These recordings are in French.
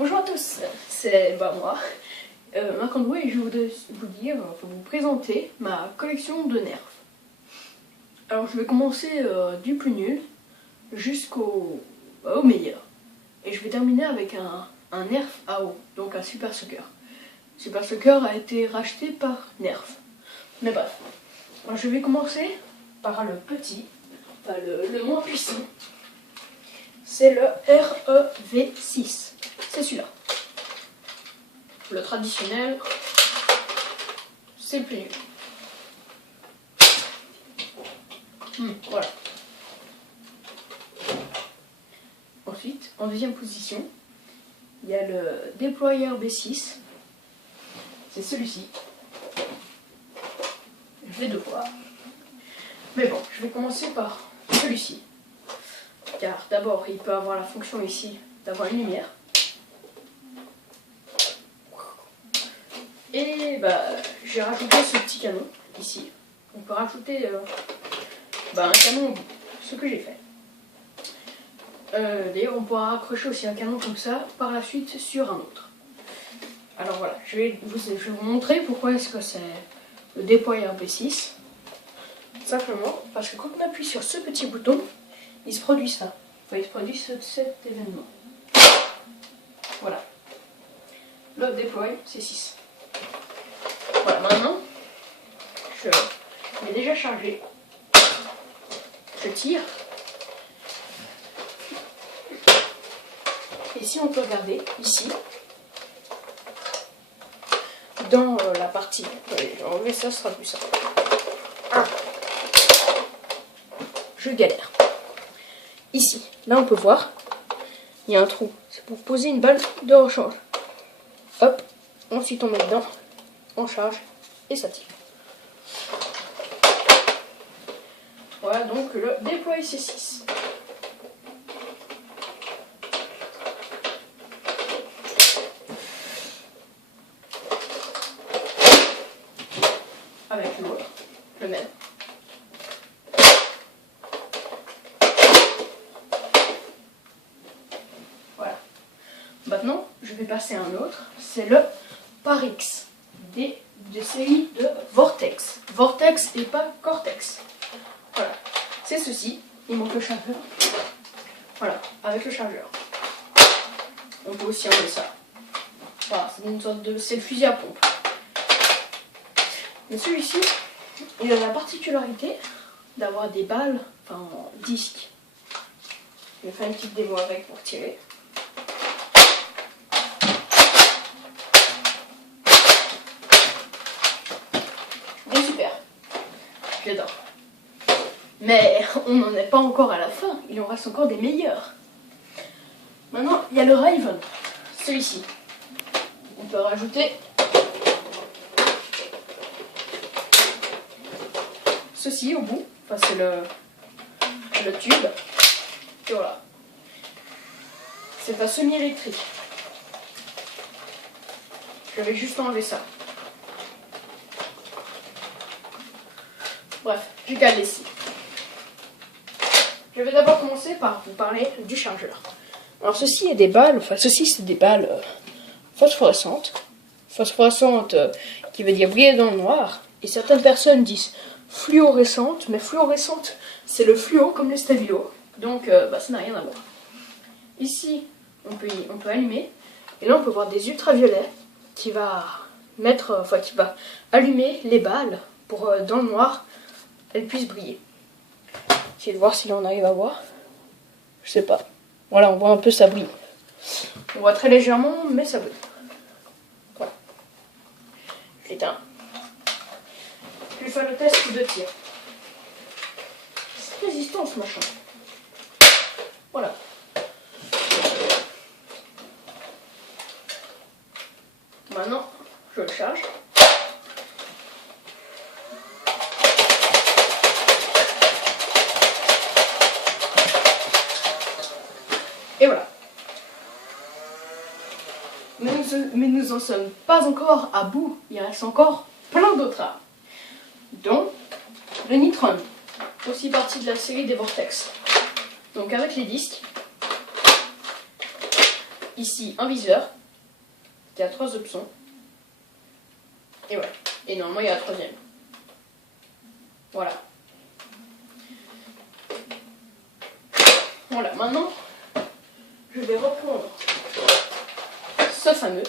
Bonjour à tous, c'est moi, Marc-André, et je voudrais vous présenter ma collection de nerfs. Alors je vais commencer du plus nul jusqu'au meilleur. Et je vais terminer avec un nerf AO, donc un Super Soaker. Super Soaker a été racheté par Nerf. Mais bref, alors, je vais commencer par le petit, enfin le moins puissant. C'est le REV6. C'est celui-là. Le traditionnel, c'est le plus nul. Voilà. Ensuite, en deuxième position, il y a le déployeur B6. C'est celui-ci. Je l'ai deux fois. Mais bon, je vais commencer par celui-ci. Car d'abord, il peut avoir la fonction ici d'avoir une lumière. Et j'ai rajouté ce petit canon ici. On peut rajouter un canon au bout, ce que j'ai fait. D'ailleurs, on pourra accrocher aussi un canon comme ça par la suite sur un autre. Alors voilà, je vais vous montrer pourquoi est-ce que c'est le déployeur B6. Simplement parce que quand on appuie sur ce petit bouton, il se produit ça. Enfin, il se produit cet événement. Voilà. Le déploy C6. Voilà, maintenant, je l'ai déjà chargé. Je tire. Et si on peut regarder ici, dans la partie, je vais enlever ça, ce sera plus simple. Je galère. Ici, là on peut voir, il y a un trou. C'est pour poser une balle de rechange. Hop, ensuite on met dedans, on charge et ça tire. Voilà donc le déploy C6. Avec l'autre, le même. Voilà. Maintenant, je vais passer à un autre. C'est le Parix des séries de Vortex. Vortex et pas Cortex. Voilà. C'est ceci. Il manque le chargeur. Voilà, avec le chargeur. On peut aussi enlever ça. Voilà, c'est une sorte de. C'est le fusil à pompe. Mais celui-ci, il a la particularité d'avoir des balles, en disque. Je vais faire une petite démo avec pour tirer. Il est super. J'adore. Mais on n'en est pas encore à la fin. Il en reste encore des meilleurs. Maintenant, il y a le Raven. Celui-ci. On peut rajouter ceci au bout. Enfin, c'est le tube. Et voilà. C'est un semi-électrique. Je vais juste enlever ça. Bref, j'ai qu'à le laisser. Je vais d'abord commencer par vous parler du chargeur. Alors ceci est des balles, ceci c'est des balles phosphorescentes. Phosphorescentes qui veut dire briller dans le noir. Et certaines personnes disent fluorescentes, mais fluorescente c'est le fluo comme le stabilo. Donc ça n'a rien à voir. Ici on peut allumer. Et là on peut voir des ultraviolets qui va allumer les balles pour dans le noir elles puissent briller. Essayez de voir si là on arrive à voir. Je sais pas. Voilà, on voit un peu ça brille. On voit très légèrement, mais ça brille. Voilà. Je l'éteins. Je vais faire le test de tir. C'est résistant ce machin. Voilà. Maintenant, je le charge. Et voilà. Mais nous en sommes pas encore à bout. Il reste encore plein d'autres armes. Dont le Nitron. Aussi partie de la série des Vortex. Donc avec les disques. ici un viseur qui a 3 options. Et voilà. Et normalement il y a la troisième. Voilà. Voilà, maintenant je vais reprendre ce fameux,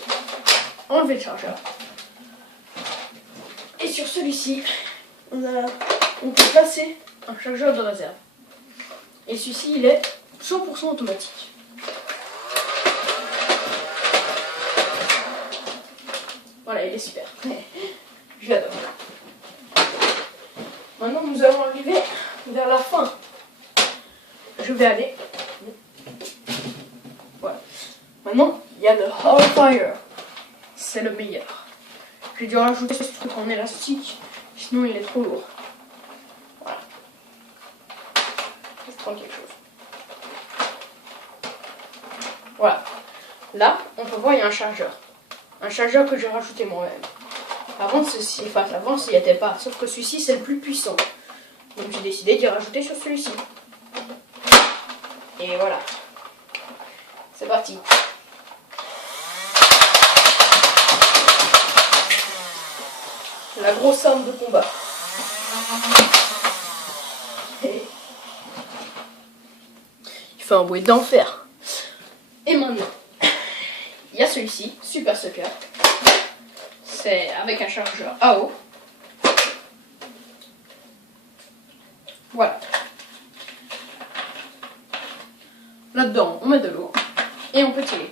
enlever le chargeur. Et sur celui-ci, on peut placer un chargeur de réserve. Et celui-ci, il est 100% automatique. Voilà, il est super. Je l'adore. Maintenant, nous allons arriver vers la fin. Je vais aller. Voilà. Maintenant, il y a le Hellfire. C'est le meilleur. J'ai dû rajouter ce truc en élastique, sinon il est trop lourd. Voilà. Je prends quelque chose. Voilà. Là, on peut voir, il y a un chargeur. Un chargeur que j'ai rajouté moi-même. Avant, ceci, enfin, avant, il n'y était pas. Sauf que celui-ci, c'est le plus puissant. Donc, j'ai décidé d'y rajouter sur celui-ci. Et voilà. C'est parti. La grosse arme de combat. Il fait un bruit d'enfer. Et maintenant, il y a celui-ci, Super Sucker. C'est avec un chargeur AO. Voilà. Là-dedans, on met de l'eau et on peut tirer.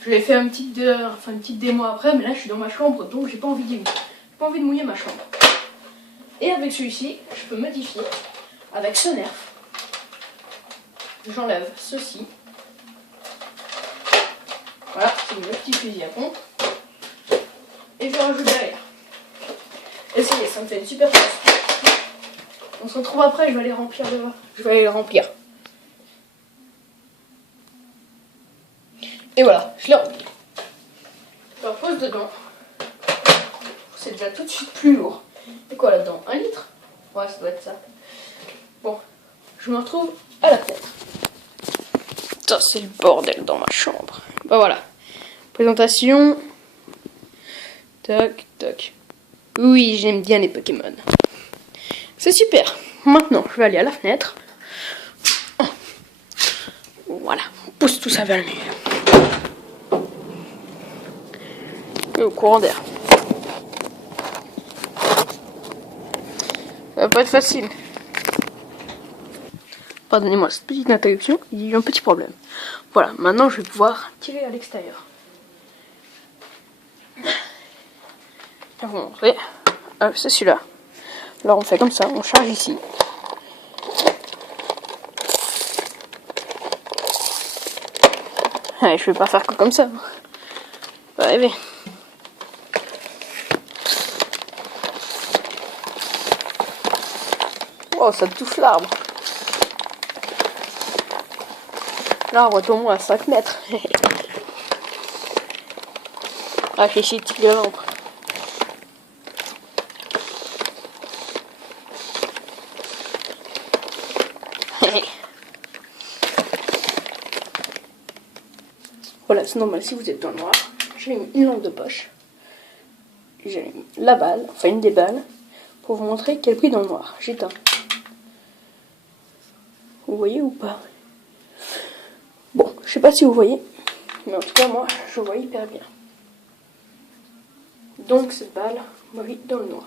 Je l'ai fait une petite démo après, mais là je suis dans ma chambre, donc j'ai pas envie de mouiller ma chambre. Et avec celui-ci, je peux modifier avec ce nerf. J'enlève ceci. Voilà, c'est le petit fusil à pompe. Et je rajoute derrière. Et ça y est, ça me fait une super chose. On se retrouve après, je vais aller remplir devant. Je vais aller les remplir. Et voilà, je l'ai rempli. Je le repose dedans. C'est déjà tout de suite plus lourd. Et quoi là-dedans? 1 litre? Ouais, ça doit être ça. Bon, je me retrouve à la fenêtre. Ça, c'est le bordel dans ma chambre. Bah voilà. Présentation. Tac, tac. Oui, j'aime bien les Pokémon. C'est super. Maintenant, je vais aller à la fenêtre. Voilà, on pousse tout ça vers le mur. Et au courant d'air. Ça va pas être facile. Pardonnez-moi cette petite interruption, il y a eu un petit problème. Voilà, maintenant je vais pouvoir tirer à l'extérieur. Je vais vous montrer. C'est celui-là. Alors on fait comme ça, on charge ici. Allez, je vais pas faire que comme ça. Pas rêver. Oh, ça touche l'arbre. L'arbre est au moins à 5 mètres. Ah, j'ai essayé de tirer l'arbre. Voilà, c'est normal si vous êtes dans le noir. J'ai mis une lampe de poche. J'ai mis la balle, enfin une des balles, pour vous montrer qu'elle brille dans le noir. J'éteins. Vous voyez ou pas? Bon, je sais pas si vous voyez, mais en tout cas moi, je vois hyper bien. Donc cette balle brille dans le noir.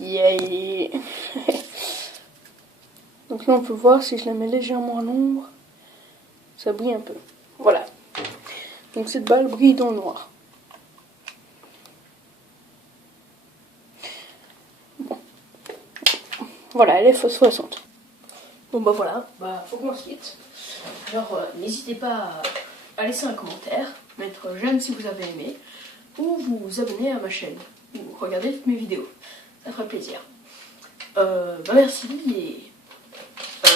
Yeah. Donc là on peut voir, si je la mets légèrement à l'ombre, ça brille un peu. Voilà. Donc cette balle brille dans le noir. Bon. Voilà, elle est phosphorescente. Bon bah voilà, faut qu'on se quitte. Alors n'hésitez pas à laisser un commentaire, mettre j'aime si vous avez aimé, ou vous abonner à ma chaîne, ou regarder toutes mes vidéos. Ça fera plaisir. Merci et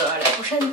à la prochaine.